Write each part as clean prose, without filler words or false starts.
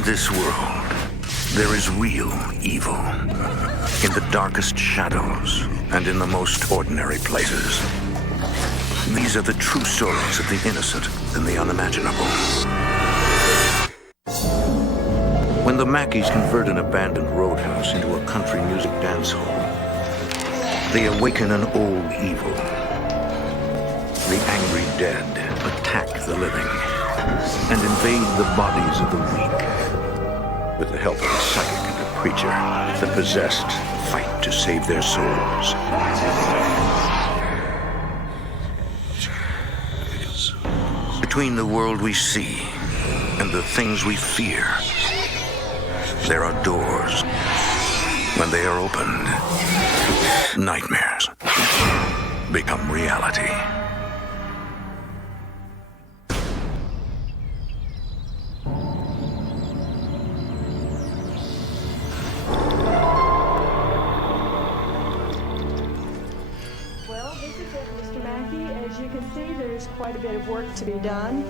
In this world, there is real evil. In the darkest shadows and in the most ordinary places. These are the true stories of the innocent and the unimaginable. When the Mackeys convert an abandoned roadhouse into a country music dance hall, they awaken an old evil. The angry dead attack the living and invade the bodies of the weak. With the help of a psychic and a preacher, the possessed fight to save their souls. Between the world we see and the things we fear, there are doors. When they are opened, nightmares become reality. As you can see, there's quite a bit of work to be done.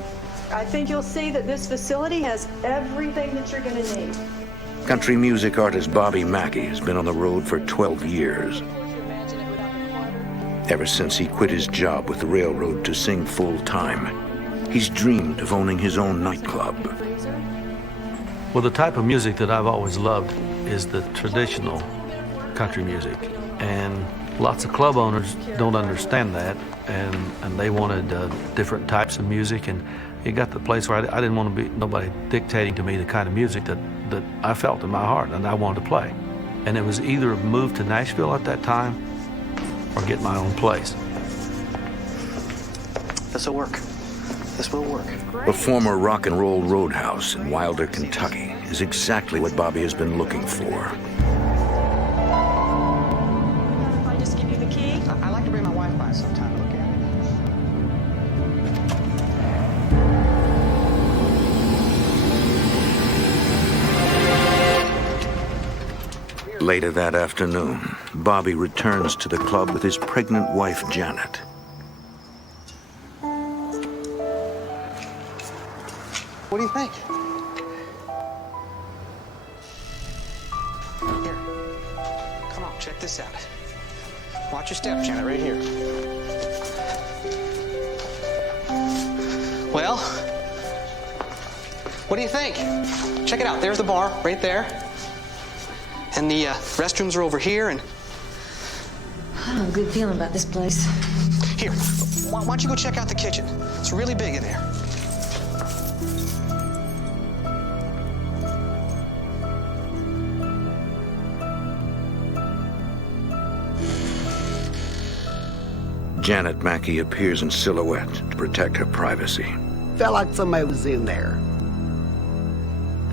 I think you'll see that this facility has everything that you're going to need. Country music artist Bobby Mackey has been on the road for 12 years. Ever since he quit his job with the railroad to sing full-time, he's dreamed of owning his own nightclub. Well, the type of music that I've always loved is the traditional country music. And lots of club owners don't understand that, and they wanted different types of music, and it got to the place where I didn't want to be nobody dictating to me the kind of music that I felt in my heart and I wanted to play. And it was either move to Nashville at that time or get my own place. This will work. This will work. The former rock and roll roadhouse in Wilder, Kentucky is exactly what Bobby has been looking for. I like to bring my wife by sometime to look at it. Later that afternoon, Bobby returns to the club with his pregnant wife, Janet. What do you think? Here. Come on, check this out. Watch your step, Janet, right here. Well, what do you think? Check it out. There's the bar, right there. And the restrooms are over here, and... I don't have a good feeling about this place. Here, why don't you go check out the kitchen? It's really big in there. Janet Mackey appears in silhouette to protect her privacy. Felt like somebody was in there.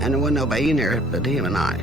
And there wasn't nobody in there but him and I.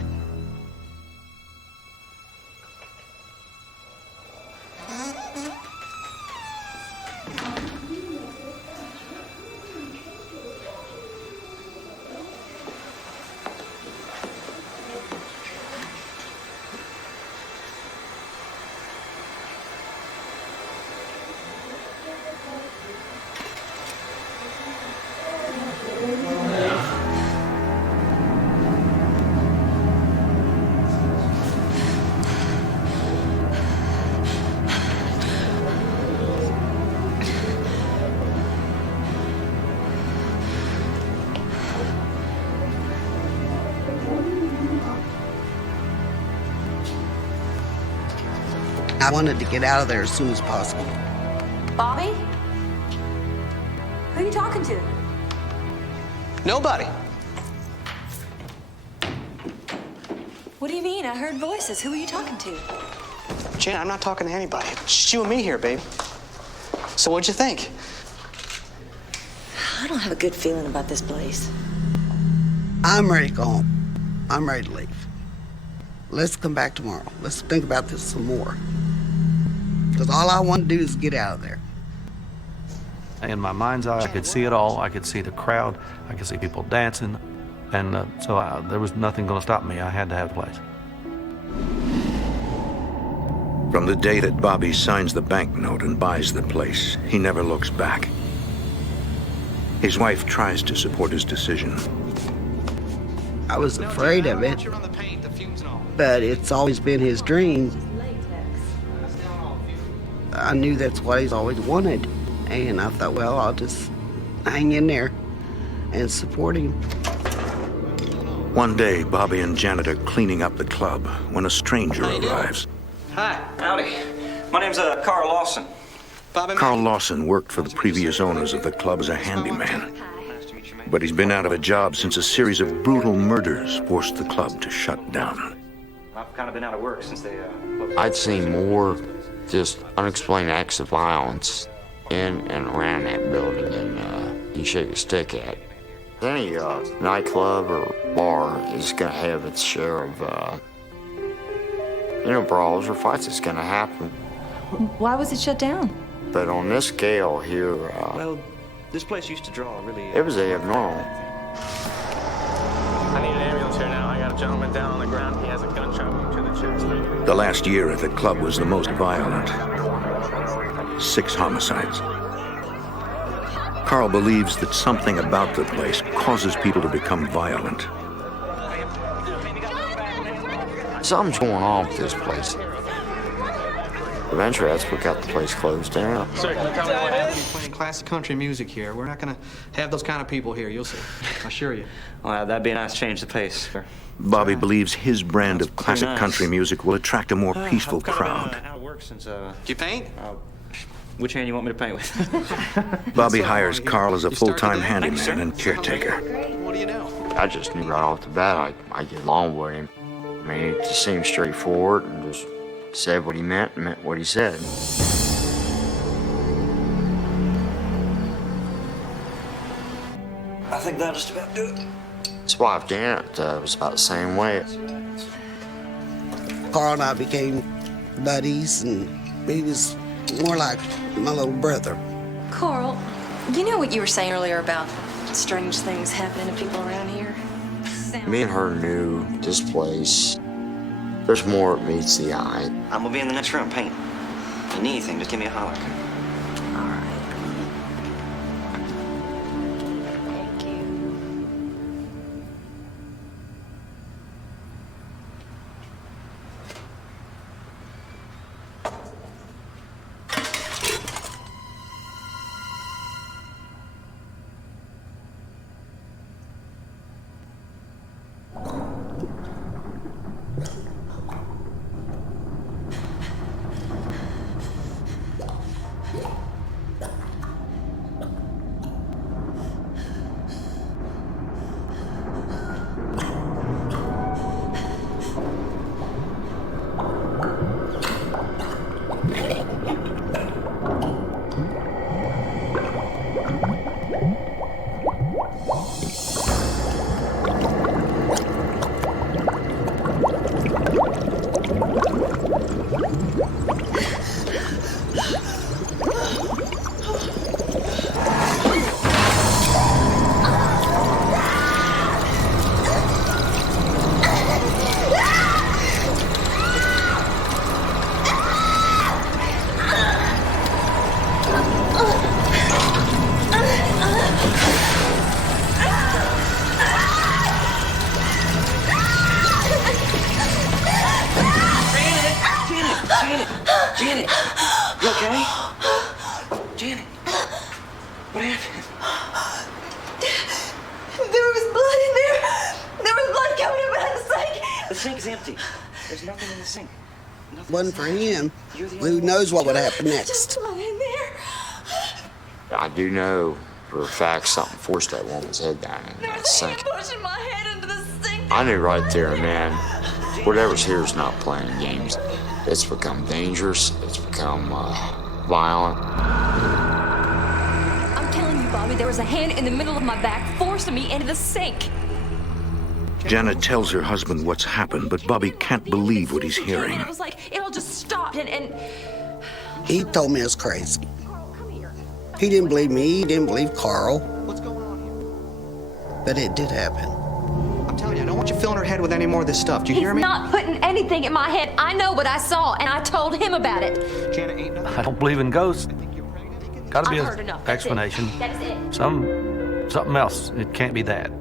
I wanted to get out of there as soon as possible. Bobby? Who are you talking to? Nobody. What do you mean? I heard voices. Who are you talking to? Janet, I'm not talking to anybody. It's just you and me here, babe. So what'd you think? I don't have a good feeling about this place. I'm ready to go home. I'm ready to leave. Let's come back tomorrow. Let's think about this some more. Because all I want to do is get out of there. In my mind's eye, I could see it all. I could see the crowd. I could see people dancing. And there was nothing going to stop me. I had to have the place. From the day that Bobby signs the banknote and buys the place, he never looks back. His wife tries to support his decision. I was afraid of it, but it's always been his dream. I knew that's what he's always wanted, and I thought, well, I'll just hang in there and support him. One day, Bobby and Janet are cleaning up the club when a stranger arrives. Hi, howdy. My name's Carl Lawson. Carl Lawson worked for the previous owners of the club as a handyman, but he's been out of a job since a series of brutal murders forced the club to shut down. I've kind of been out of work since they closed. I'd seen more just unexplained acts of violence in and around that building than you shake a stick at. Any nightclub or bar is going to have its share of, brawls or fights. It's going to happen. Why was it shut down? But on this scale here, Well, this place used to draw really... it was abnormal. I need an ambulance here now. I got a gentleman down on the ground. He has a gunshot wound to the chest. The last year at the club was the most violent. 6 homicides. Carl believes that something about the place causes people to become violent. Something's going on with this place. Eventually, that's what got the place closed down. Sir, can you tell me what happened? Playing classic country music here. We're not gonna have those kind of people here, you'll see. I assure you. Well, that'd be a nice change of pace, sir. Bobby believes his brand of classic nice. country music will attract a more peaceful crowd. Out of work since, Do you paint? which hand you want me to paint with? Bobby hires Carl as a full-time handyman and caretaker. What do you know? I just knew right off the bat I get along with him. I mean, it just seemed straightforward and just said what he meant and meant what he said. I think that'll just about do it. His wife, Janet, was about the same way. Carl and I became buddies, and he was more like my little brother. Carl, you know what you were saying earlier about strange things happening to people around here? Me and her knew this place. There's more that meets the eye. I'm gonna be in the next room painting. If you need anything, just give me a holler. All right. Thank you. Janet! You okay? Janet! What happened? There was blood in there. There was blood coming up out of the sink. The sink's empty. There's nothing in the sink. Nothing. Wasn't for him, who knows what would happen Just next. blood in there. I do know for a fact something forced that woman's head down in There that was a hand sink. pushing my head into the sink. I knew right there and then, whatever's here is not playing games. It's become dangerous. It's become violent. I'm telling you, Bobby, there was a hand in the middle of my back forcing me into the sink. Janet tells her husband what's happened, but Bobby can't believe what he's hearing. It was like it all just stopped and He told me I was crazy. He didn't believe me, he didn't believe Carl, What's going on here? but it did happen. I'm telling you, I don't want you filling her head with any more of this stuff. Do you hear he's me? not putting anything in my head. I know what I saw, and I told him about it. Janet, ain't nothing. I don't believe in ghosts. Got to be I've heard an enough. That's it. explanation. That is it. Something else. It can't be that.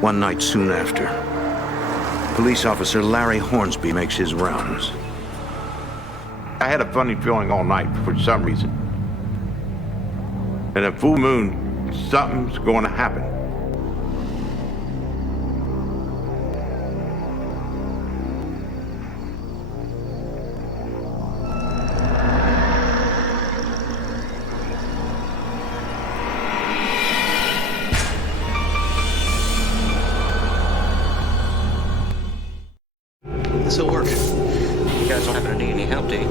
One night soon after, police officer Larry Hornsby makes his rounds. I had a funny feeling all night for some reason. And at full moon, something's going to happen. This'll work. You guys don't happen to need any help, do you?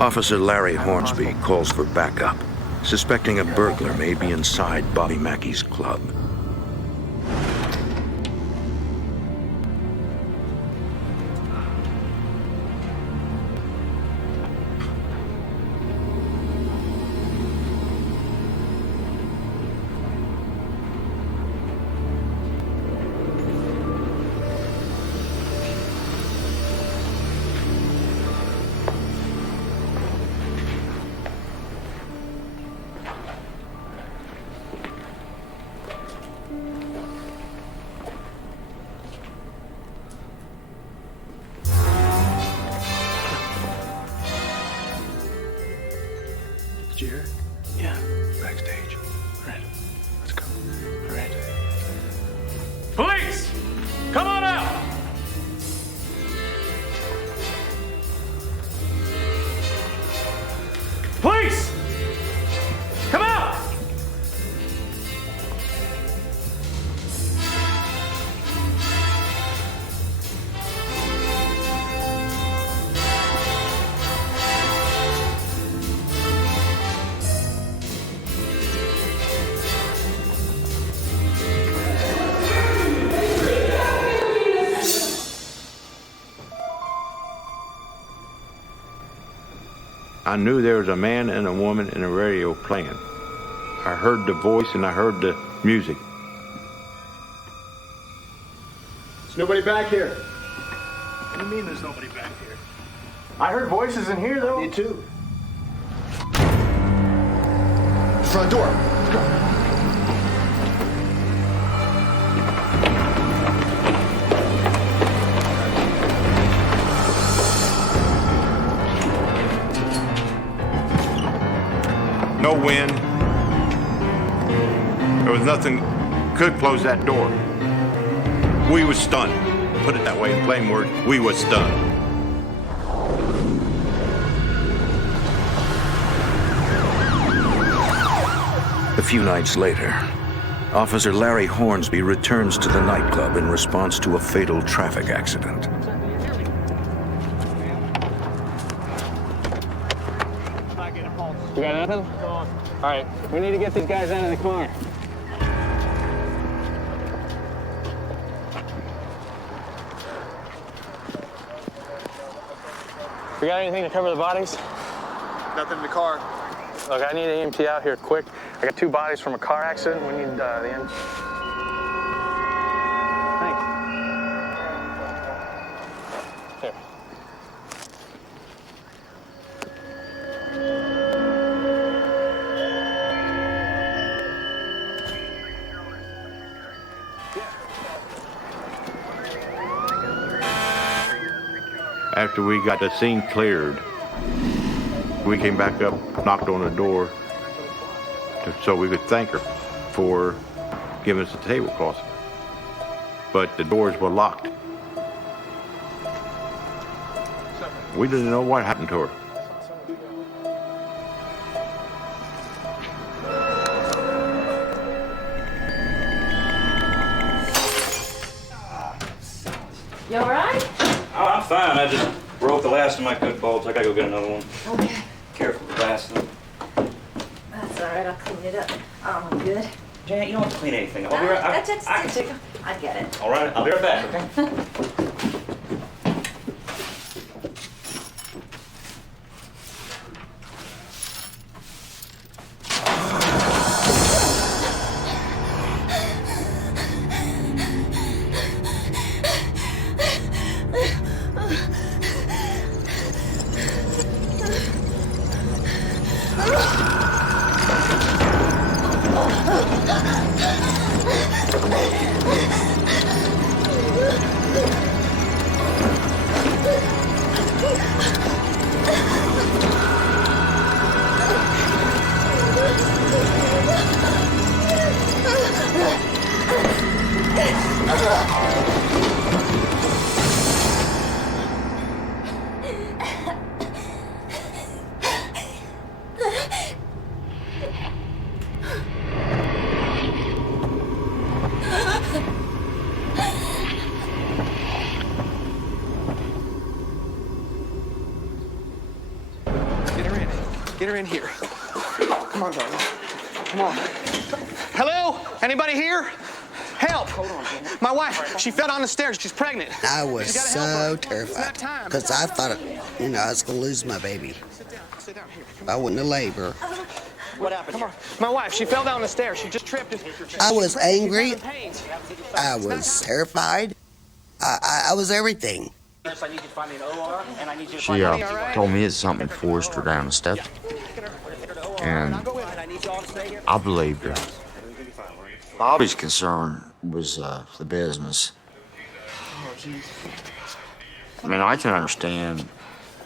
Officer Larry Hornsby calls for backup, suspecting a burglar may be inside Bobby Mackey's club. Did you hear it? Yeah, backstage. All right, let's go. All right. Police! Come on out! Police! Come out! I knew there was a man and a woman in the radio playing. I heard the voice and I heard the music. There's nobody back here. What do you mean there's nobody back here? I heard voices in here, though. Me too. Front door. Let's go. No wind. There was nothing could close that door. We was stunned. Put it that way in plain words, we was stunned. A few nights later, Officer Larry Hornsby returns to the nightclub in response to a fatal traffic accident. You got nothing? All right, we need to get these guys out of the car. We got anything to cover the bodies? Nothing in the car. Look, I need an EMT out here quick. I got 2 bodies from a car accident. We need the end. Thanks. Here. After we got the scene cleared, we came back up, knocked on the door so we could thank her for giving us a tablecloth. But the doors were locked. We didn't know what happened to her. You all right? Oh, I'm fine. I just broke the last of my good bulbs. I gotta go get another one. Okay. Careful with glass. That's all right. I'll clean it up. I'm good. Janet, you don't have to clean anything. I'll be right back. I get it. All right, I'll be right back, okay? Get her in here. Come on, darling. Come on. Hello? Anybody here? Help! Hold on, my wife, she fell down the stairs. She's pregnant. I was so terrified because I thought, I was going to lose my baby. Sit down here. If I wouldn't have labored. What happened? Come on. My wife, she fell down the stairs. She just tripped. I was angry. I was terrified. I was everything. She told me that something forced her down the steps, and I believed her. Bobby's concern was the business. I mean, I can understand.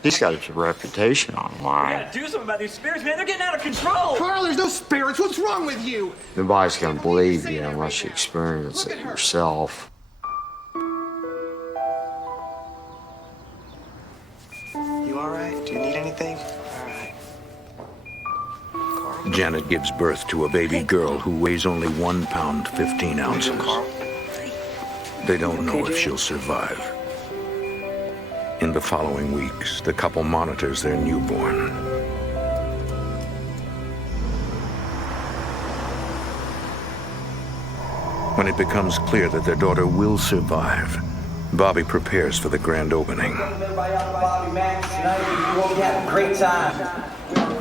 He's got a reputation online. We gotta do something about these spirits, man. They're getting out of control. Carl, there's no spirits. What's wrong with you? Nobody's gonna believe you unless you experience it yourself. You all right? Do you need anything? All right. Janet gives birth to a baby girl who weighs only 1 pound 15 ounces. They don't know if she'll survive. In the following weeks, the couple monitors their newborn. When it becomes clear that their daughter will survive, Bobby prepares for the grand opening.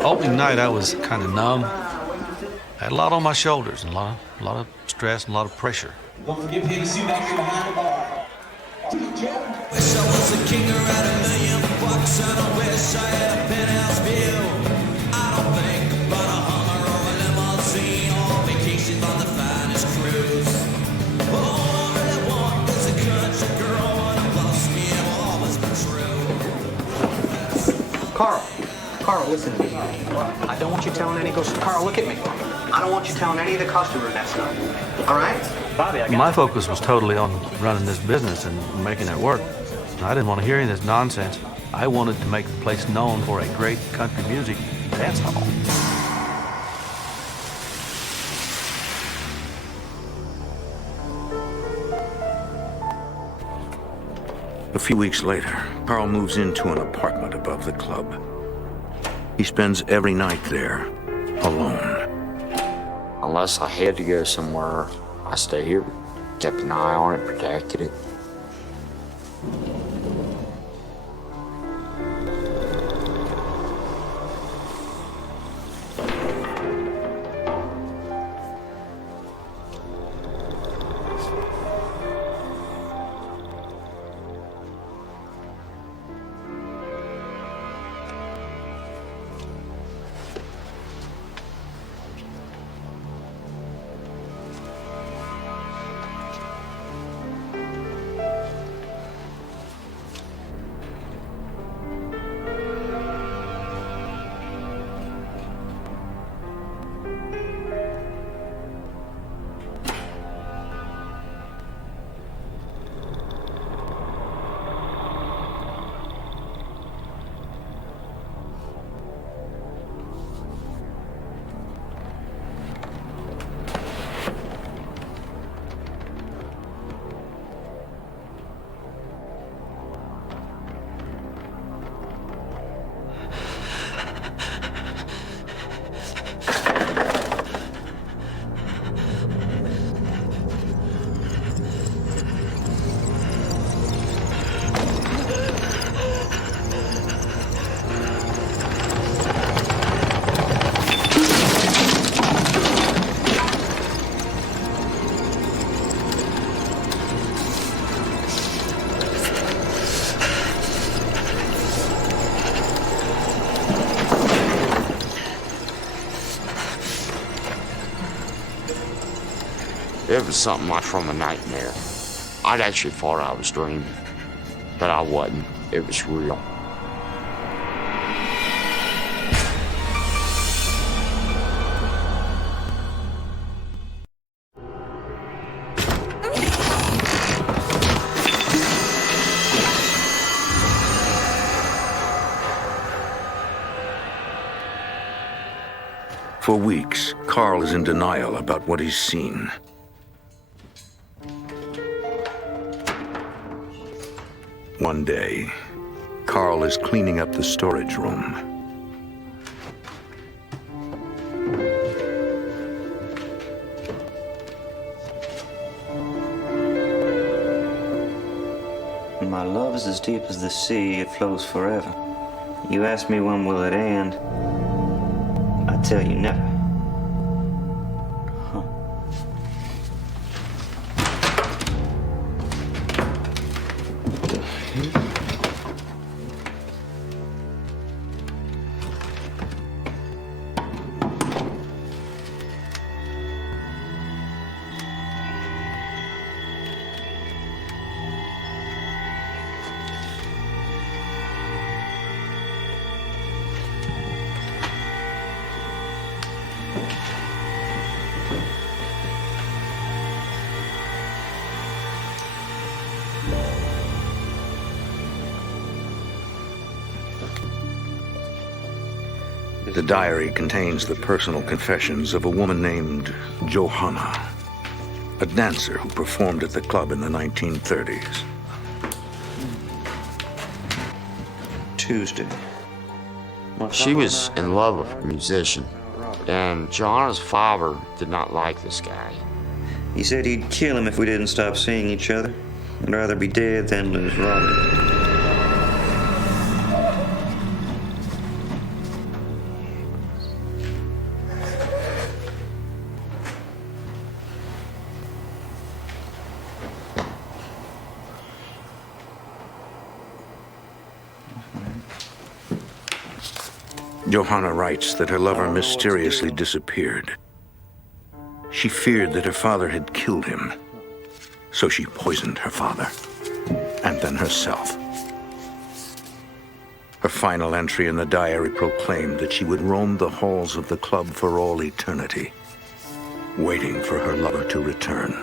Opening night, I was kind of numb. I had a lot on my shoulders, and a lot of stress and a lot of pressure. Don't forget to see back behind the bar. Wish I was a king or had $1 million bucks. I don't wish I had a penthouse view. I don't think about a Hummer or a limousine or vacations on the finest cruise. All I really want is a country girl and a boss me and will always be true. Carl, listen to me. I don't want you telling any ghosts. Carl, look at me. I don't want you telling any of the customers that stuff. All right? Bobby, I got My focus was totally on running this business and making it work. I didn't want to hear any of this nonsense. I wanted to make the place known for a great country music dance hall. A few weeks later, Carl moves into an apartment above the club. He spends every night there, alone. Unless I had to go somewhere, I stay here, kept an eye on it, protected it. It was something like from a nightmare. I'd actually thought I was dreaming, but I wasn't. It was real. For weeks, Carl is in denial about what he's seen. One day, Carl is cleaning up the storage room. My love is as deep as the sea, it flows forever. You ask me when will it end, I tell you never. The diary contains the personal confessions of a woman named Johanna, a dancer who performed at the club in the 1930s. Tuesday. She was in love with a musician, and Johanna's father did not like this guy. He said he'd kill him if we didn't stop seeing each other. I'd rather be dead than lose Robert. Johanna writes that her lover mysteriously disappeared. She feared that her father had killed him, so she poisoned her father, and then herself. Her final entry in the diary proclaimed that she would roam the halls of the club for all eternity, waiting for her lover to return.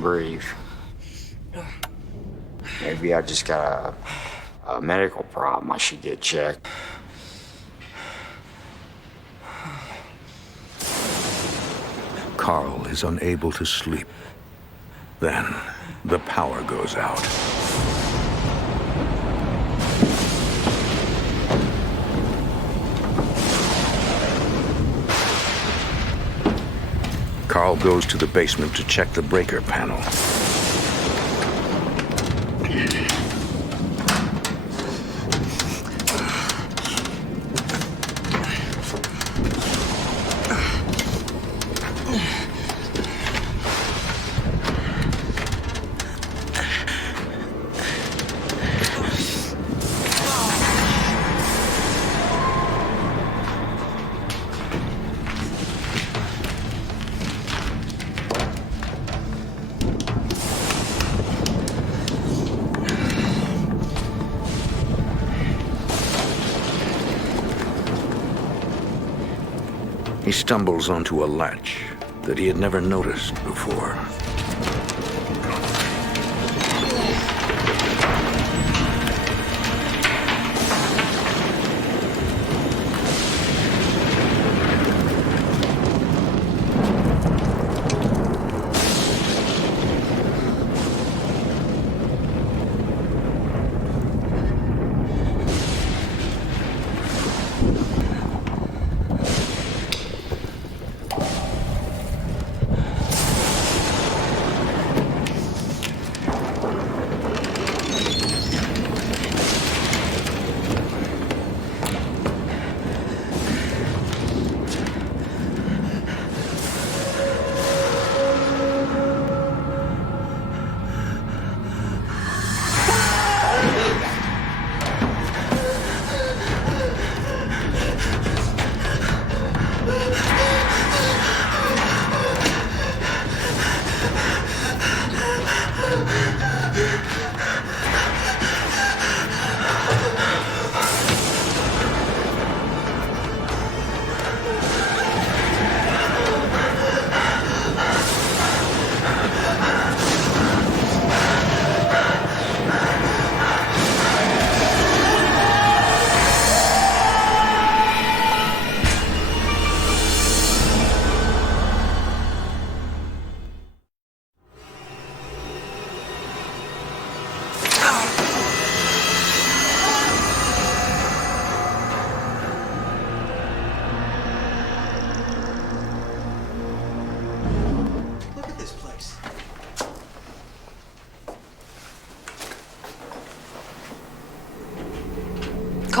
Breathe. Maybe I just got a medical problem I should get checked. Carl is unable to sleep. Then the power goes out. Carl goes to the basement to check the breaker panel. He stumbles onto a latch that he had never noticed before.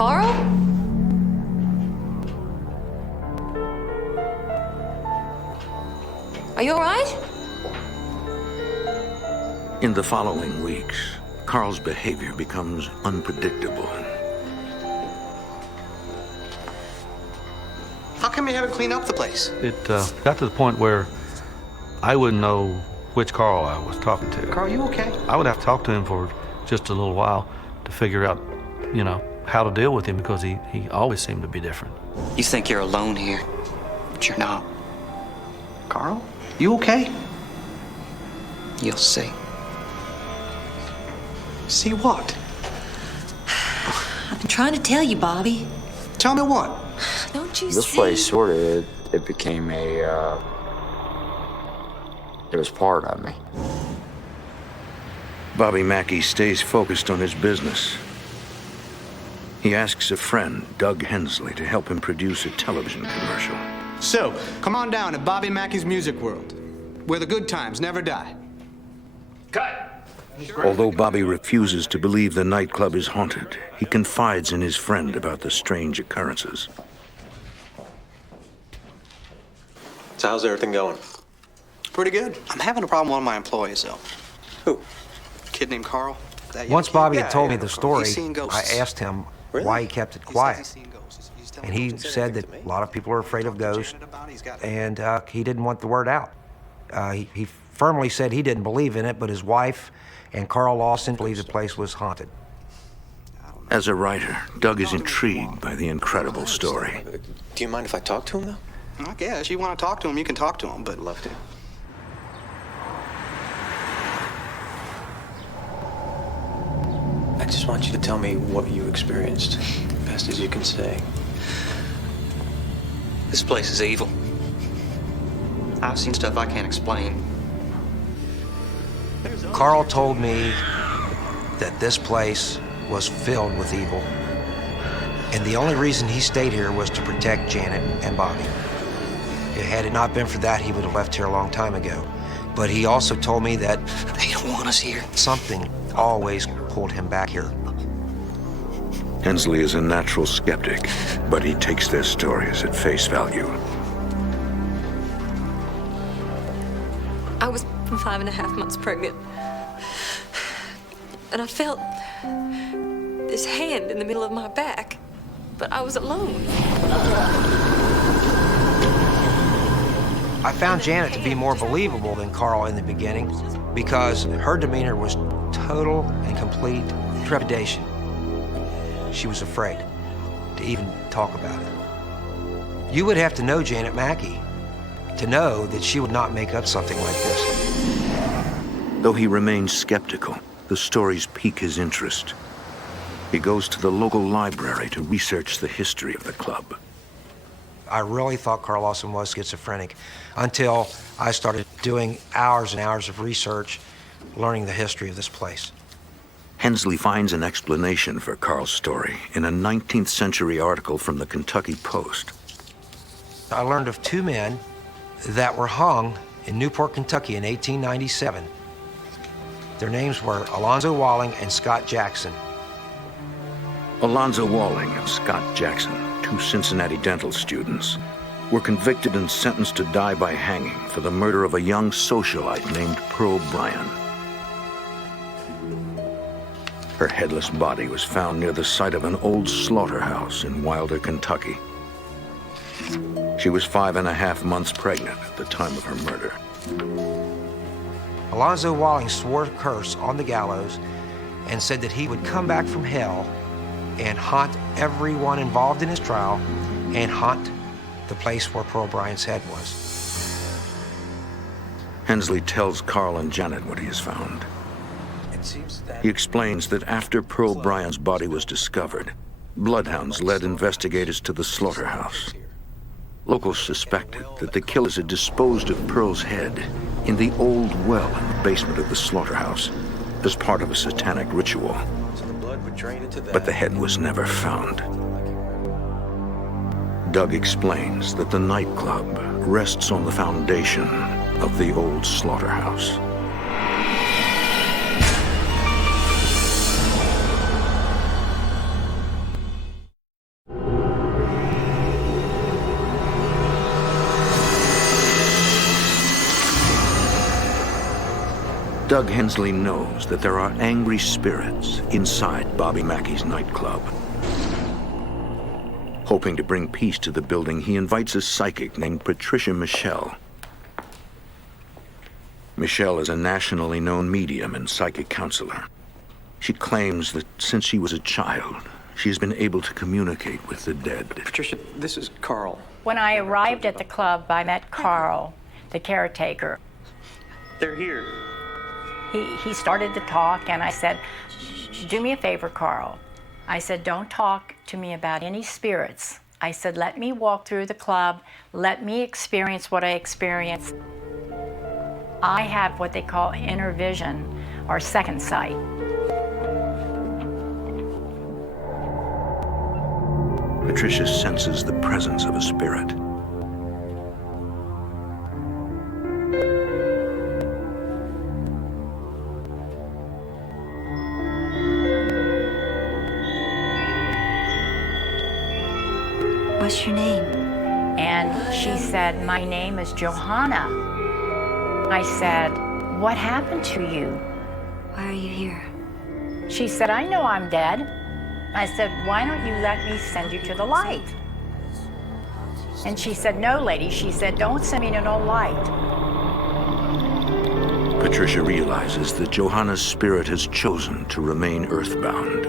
Carl? Are you all right? In the following weeks, Carl's behavior becomes unpredictable. How come you haven't cleaned up the place? It got to the point where I wouldn't know which Carl I was talking to. Carl, you okay? I would have to talk to him for just a little while to figure out, you know, how to deal with him because he always seemed to be different. You think you're alone here, but you're not. Carl, you okay? You'll see. See what? I've been trying to tell you, Bobby. Tell me what? Don't you This see? place sort of, it became a, it was part of me. Bobby Mackey stays focused on his business. He asks a friend, Doug Hensley, to help him produce a television commercial. So, come on down to Bobby Mackey's Music World, where the good times never die. Cut! Although Bobby refuses to believe the nightclub is haunted, he confides in his friend about the strange occurrences. So how's everything going? Pretty good. I'm having a problem with one of my employees, though. Who? A kid named Carl. Once Bobby had told me the He's story, seen ghosts. I asked him Really? why he kept it quiet. And he said that a lot of people are afraid of ghosts, and he didn't want the word out. He firmly said he didn't believe in it, but his wife and Carl Lawson believed the place was haunted. As a writer, Doug is intrigued by the incredible story. Do you mind if I talk to him, though? I guess you want to talk to him, you can talk to him, but Love to. I just want you to tell me what you experienced, best as you can say. This place is evil. I've seen stuff I can't explain. Carl told me that this place was filled with evil, and the only reason he stayed here was to protect Janet and Bobby. Had it not been for that, he would have left here a long time ago. But he also told me that They don't want us here. something always pulled him back here. Hensley is a natural skeptic, but he takes their stories at face value. I was 5.5 months pregnant. And I felt this hand in the middle of my back, but I was alone. I found Janet to be more believable than Carl in the beginning because her demeanor was total and complete trepidation. She was afraid to even talk about it. You would have to know Janet Mackey to know that she would not make up something like this. Though he remains skeptical, the stories pique his interest. He goes to the local library to research the history of the club. I really thought Carl Lawson was schizophrenic until I started doing hours and hours of research, learning the history of this place. Hensley finds an explanation for Carl's story in a 19th century article from the Kentucky Post. I learned of two men that were hung in Newport, Kentucky in 1897. Their names were Alonzo Walling and Scott Jackson. Alonzo Walling and Scott Jackson, two Cincinnati dental students, were convicted and sentenced to die by hanging for the murder of a young socialite named Pearl Bryan. Her headless body was found near the site of an old slaughterhouse in Wilder, Kentucky. She was 5.5 months pregnant at the time of her murder. Alonzo Walling swore a curse on the gallows and said that he would come back from hell and haunt everyone involved in his trial and haunt the place where Pearl Bryan's head was. Hensley tells Carl and Janet what he has found. He explains that after Pearl Bryan's body was discovered, bloodhounds led investigators to the slaughterhouse. Locals suspected that the killers had disposed of Pearl's head in the old well in the basement of the slaughterhouse as part of a satanic ritual. But the head was never found. Doug explains that the nightclub rests on the foundation of the old slaughterhouse. Doug Hensley knows that there are angry spirits inside Bobby Mackey's nightclub. Hoping to bring peace to the building, he invites a psychic named Patricia Michelle. Michelle is a nationally known medium and psychic counselor. She claims that since she was a child, she has been able to communicate with the dead. Patricia, this is Carl. When I arrived at the club, I met Carl, the caretaker. They're here. He started to talk, and I said, do me a favor, Carl. I said, don't talk to me about any spirits. I said, let me walk through the club. Let me experience what I experience. I have what they call inner vision, or second sight. Patricia senses the presence of a spirit. What's your name? And she said, my name is Johanna. I said, what happened to you? Why are you here? She said, I know I'm dead. I said, why don't you let me send you to the light? And she said, no, lady. She said, don't send me to no light. Patricia realizes that Johanna's spirit has chosen to remain earthbound.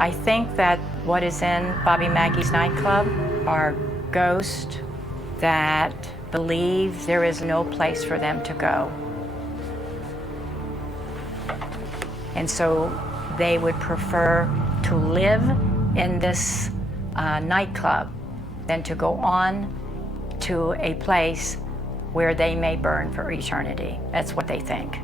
I think that what is in Bobby Mackey's nightclub are ghosts that believe there is no place for them to go. And so they would prefer to live in this nightclub than to go on to a place where they may burn for eternity. That's what they think.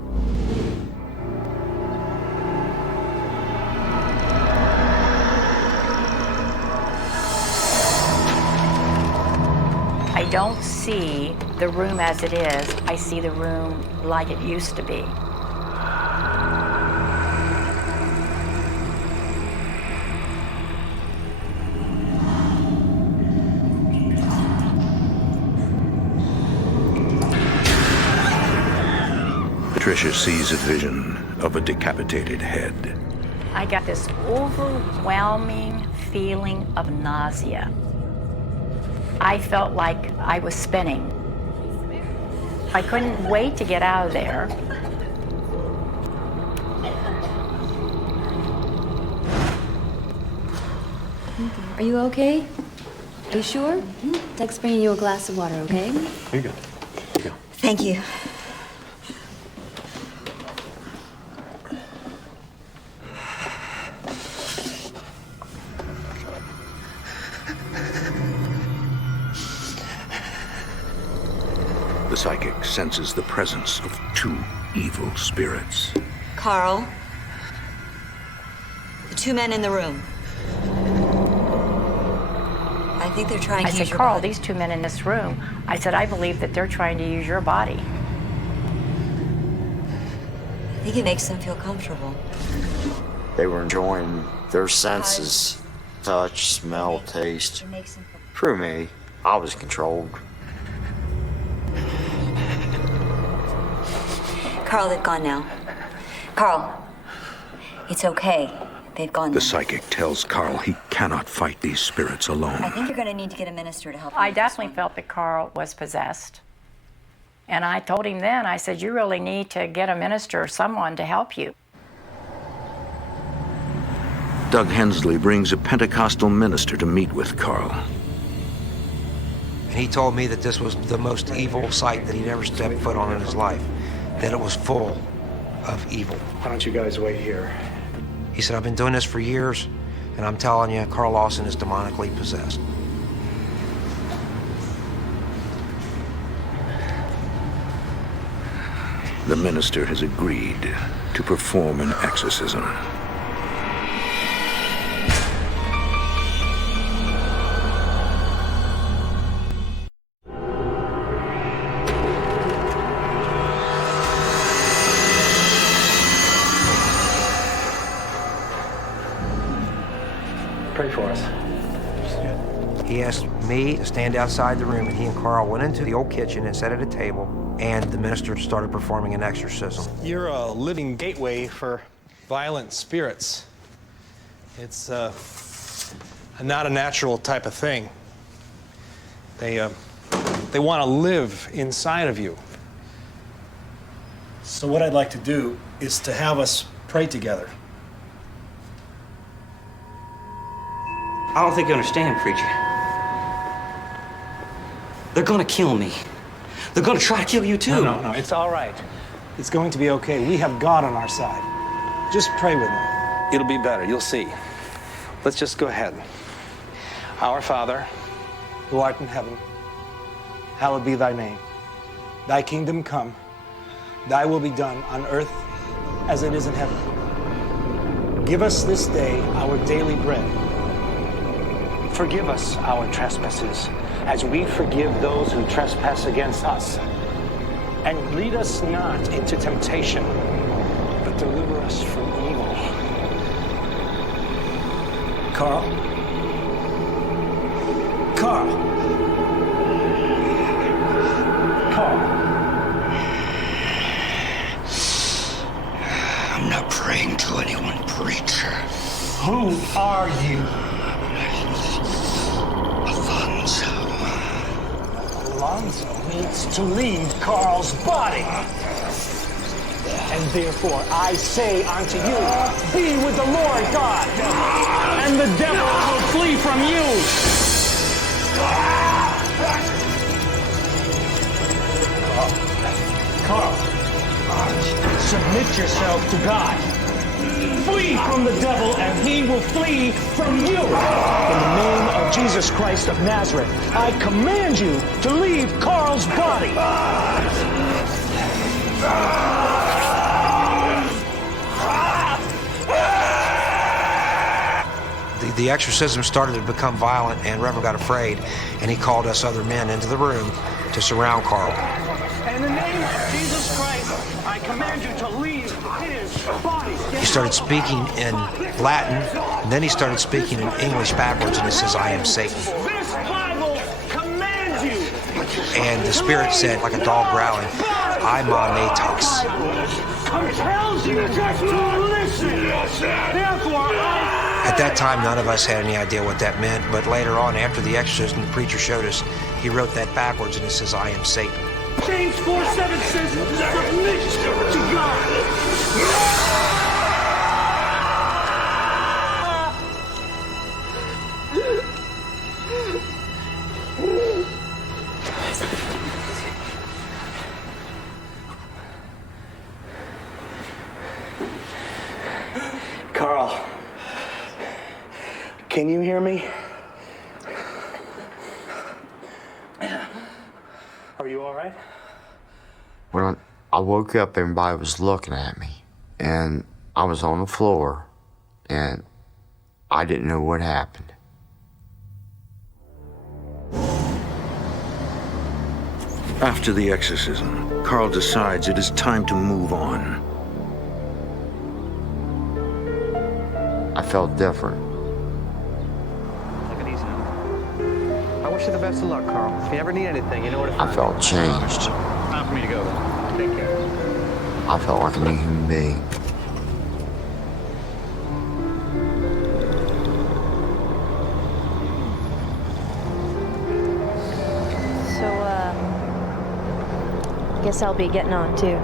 I don't see the room as it is. I see the room like it used to be. Patricia sees a vision of a decapitated head. I got this overwhelming feeling of nausea. I felt like I was spinning. I couldn't wait to get out of there. Are you okay? Are you sure? Doug's bringing you a glass of water, okay? Here you go. Here you go. Thank you. The psychic senses the presence of two evil spirits. Carl, the two men in the room. I think they're trying to use I said, your Carl, body. these two men in this room, I said, I believe that they're trying to use your body. I think it makes them feel comfortable. They were enjoying their senses, touch, smell, taste. For me, I was controlled. Carl, they've gone now. Carl, it's okay. They've gone now. The psychic tells Carl he cannot fight these spirits alone. I think you're going to need to get a minister to help you. I definitely felt that Carl was possessed. And I told him then, I said, you really need to get a minister or someone to help you. Doug Hensley brings a Pentecostal minister to meet with Carl. And he told me that this was the most evil site that he'd ever stepped foot on in his life, that it was full of evil. Why don't you guys wait here? He said, I've been doing this for years, and I'm telling you, Carl Lawson is demonically possessed. The minister has agreed to perform an exorcism. Pray for us. He asked me to stand outside the room, and he and Carl went into the old kitchen and sat at a table. and the minister started performing an exorcism. You're a living gateway for violent spirits. It's not a natural type of thing. They want to live inside of you. So what I'd like to do is to have us pray together. I don't think you understand, preacher. They're gonna kill me. They're gonna try to kill you too. No, it's all right. It's going to be okay. We have God on our side. Just pray with me. It'll be better, you'll see. Let's just go ahead. Our Father, who art in heaven, hallowed be thy name. Thy kingdom come, thy will be done on earth as it is in heaven. Give us this day our daily bread. Forgive us our trespasses, as we forgive those who trespass against us. And lead us not into temptation, but deliver us from evil. Carl? Carl? Carl? I'm not praying to anyone, preacher. Who are you? Alonzo needs to leave Carl's body. And therefore I say unto you, be with the Lord God, and the devil will flee from you. Carl, submit yourself to God. Flee from the devil, and he will flee from you. In the name of Jesus Christ of Nazareth, I command you to leave Carl's body. The exorcism started to become violent, and Reverend got afraid, and he called us other men into the room to surround Carl. In the name of Jesus Christ, I command you to leave his body. He started speaking in Latin, and then he started speaking in English backwards, and he says, I am Satan. This Bible commands you. And the spirit said, like a dog growling, Manetos. Compels you just to listen. Therefore, At that time, none of us had any idea what that meant, but later on, after the exorcism, the preacher showed us, he wrote that backwards, and it says, I am Satan. James 4:7 says, submit to God. Carl, can you hear me? Are you all right? When I woke up, everybody was looking at me, and I was on the floor, and I didn't know what happened. After the exorcism, Carl decides it is time to move on. I felt different. Take it easy. I wish you the best of luck, Carl. If you ever need anything, you know where to find me. I felt changed. Time for me to go then. Take care. I felt like a new human being. Guess I'll be getting on too.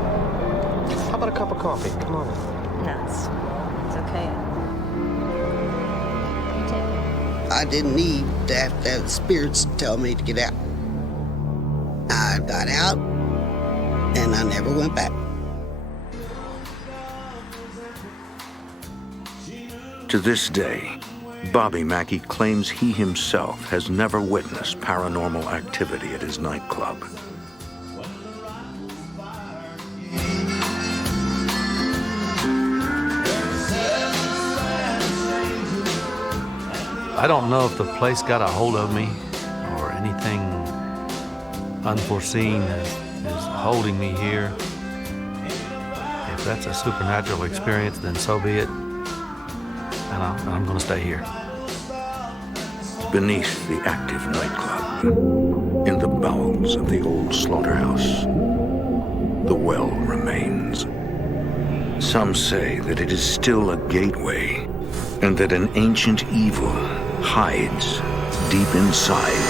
How about a cup of coffee? Come on in. No, it's okay. You take it. I didn't need to have the spirits tell me to get out. I got out, and I never went back. To this day, Bobby Mackey claims he himself has never witnessed paranormal activity at his nightclub. I don't know if the place got a hold of me or anything unforeseen is holding me here. If that's a supernatural experience, then so be it. And I'm going to stay here. Beneath the active nightclub, in the bowels of the old slaughterhouse, the well remains. Some say that it is still a gateway, and that an ancient evil hides deep inside,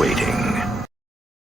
waiting.